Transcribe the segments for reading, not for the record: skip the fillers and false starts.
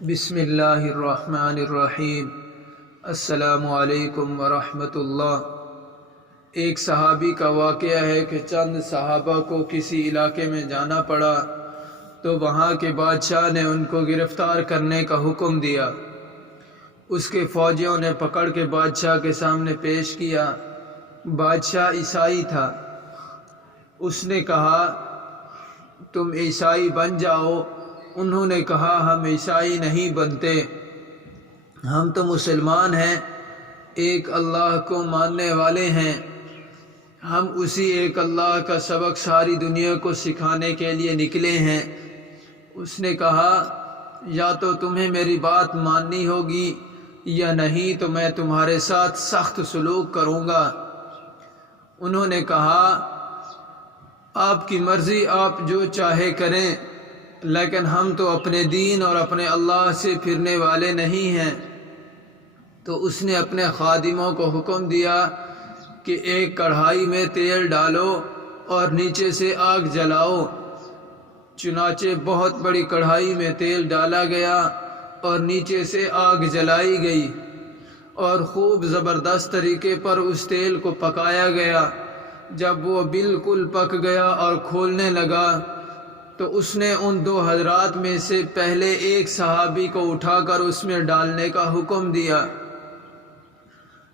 بسم اللہ الرحمن الرحیم۔ السلام علیکم ورحمۃ اللہ۔ ایک صحابی کا واقعہ ہے کہ چند صحابہ کو کسی علاقے میں جانا پڑا تو وہاں کے بادشاہ نے ان کو گرفتار کرنے کا حکم دیا۔ اس کے فوجیوں نے پکڑ کے بادشاہ کے سامنے پیش کیا۔ بادشاہ عیسائی تھا۔ اس نے کہا تم عیسائی بن جاؤ۔ انہوں نے کہا ہم عیسائی نہیں بنتے، ہم تو مسلمان ہیں، ایک اللہ کو ماننے والے ہیں، ہم اسی ایک اللہ کا سبق ساری دنیا کو سکھانے کے لیے نکلے ہیں۔ اس نے کہا یا تو تمہیں میری بات ماننی ہوگی یا نہیں تو میں تمہارے ساتھ سخت سلوک کروں گا۔ انہوں نے کہا آپ کی مرضی، آپ جو چاہے کریں، لیکن ہم تو اپنے دین اور اپنے اللہ سے پھرنے والے نہیں ہیں۔ تو اس نے اپنے خادموں کو حکم دیا کہ ایک کڑھائی میں تیل ڈالو اور نیچے سے آگ جلاؤ۔ چنانچہ بہت بڑی کڑھائی میں تیل ڈالا گیا اور نیچے سے آگ جلائی گئی اور خوب زبردست طریقے پر اس تیل کو پکایا گیا۔ جب وہ بالکل پک گیا اور کھولنے لگا تو اس نے ان دو حضرات میں سے پہلے ایک صحابی کو اٹھا کر اس میں ڈالنے کا حکم دیا۔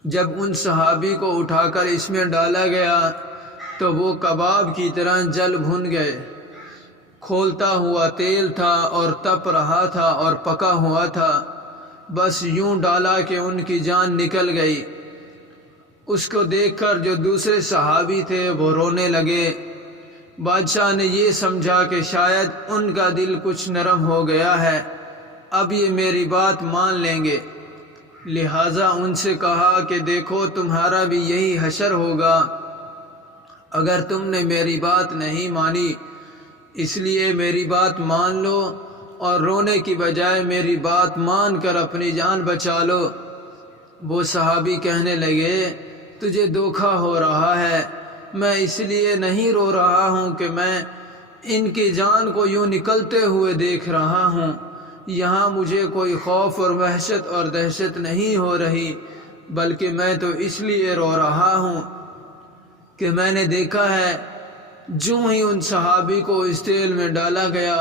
جب ان صحابی کو اٹھا کر اس میں ڈالا گیا تو وہ کباب کی طرح جل بھن گئے۔ کھولتا ہوا تیل تھا اور تپ رہا تھا اور پکا ہوا تھا، بس یوں ڈالا کہ ان کی جان نکل گئی۔ اس کو دیکھ کر جو دوسرے صحابی تھے وہ رونے لگے۔ بادشاہ نے یہ سمجھا کہ شاید ان کا دل کچھ نرم ہو گیا ہے، اب یہ میری بات مان لیں گے، لہٰذا ان سے کہا کہ دیکھو تمہارا بھی یہی حشر ہوگا اگر تم نے میری بات نہیں مانی، اس لیے میری بات مان لو اور رونے کی بجائے میری بات مان کر اپنی جان بچا لو۔ وہ صحابی کہنے لگے تجھے دھوکا ہو رہا ہے، میں اس لیے نہیں رو رہا ہوں کہ میں ان کی جان کو یوں نکلتے ہوئے دیکھ رہا ہوں، یہاں مجھے کوئی خوف اور وحشت اور دہشت نہیں ہو رہی، بلکہ میں تو اس لیے رو رہا ہوں کہ میں نے دیکھا ہے جو ہی ان صحابی کو اس تیل میں ڈالا گیا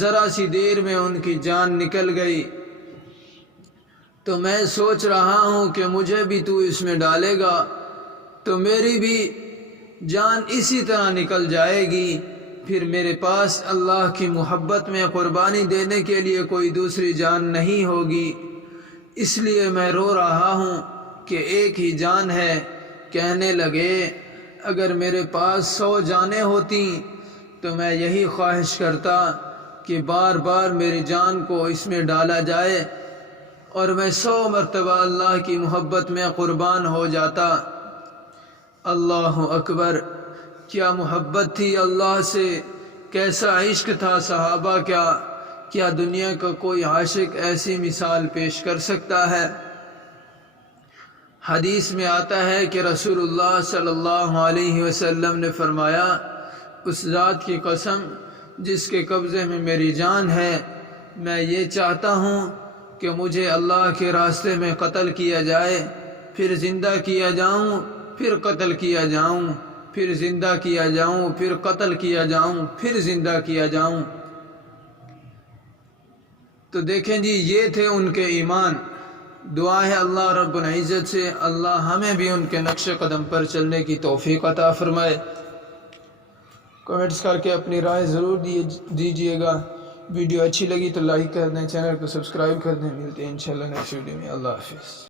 ذرا سی دیر میں ان کی جان نکل گئی، تو میں سوچ رہا ہوں کہ مجھے بھی تو اس میں ڈالے گا تو میری بھی جان اسی طرح نکل جائے گی، پھر میرے پاس اللہ کی محبت میں قربانی دینے کے لیے کوئی دوسری جان نہیں ہوگی، اس لیے میں رو رہا ہوں کہ ایک ہی جان ہے۔ کہنے لگے اگر میرے پاس 100 جانیں ہوتی تو میں یہی خواہش کرتا کہ بار بار میری جان کو اس میں ڈالا جائے اور میں 100 مرتبہ اللہ کی محبت میں قربان ہو جاتا۔ اللہ اکبر! کیا محبت تھی اللہ سے، کیسا عشق تھا صحابہ کا، کیا دنیا کا کوئی عاشق ایسی مثال پیش کر سکتا ہے؟ حدیث میں آتا ہے کہ رسول اللہ صلی اللہ علیہ وسلم نے فرمایا اس ذات کی قسم جس کے قبضے میں میری جان ہے، میں یہ چاہتا ہوں کہ مجھے اللہ کے راستے میں قتل کیا جائے، پھر زندہ کیا جاؤں، پھر قتل کیا جاؤں، پھر زندہ کیا جاؤں، پھر قتل کیا جاؤں، پھر زندہ کیا جاؤں۔ تو دیکھیں جی، یہ تھے ان کے ایمان۔ دعا ہے اللہ رب العزت سے اللہ ہمیں بھی ان کے نقش قدم پر چلنے کی توفیق عطا فرمائے۔ کمنٹس کر کے اپنی رائے ضرور دیجیے گا۔ ویڈیو اچھی لگی تو لائک کر دیں، چینل کو سبسکرائب کر دیں۔ ملتے ہیں انشاءاللہ نیکسٹ ویڈیو میں۔ اللہ حافظ۔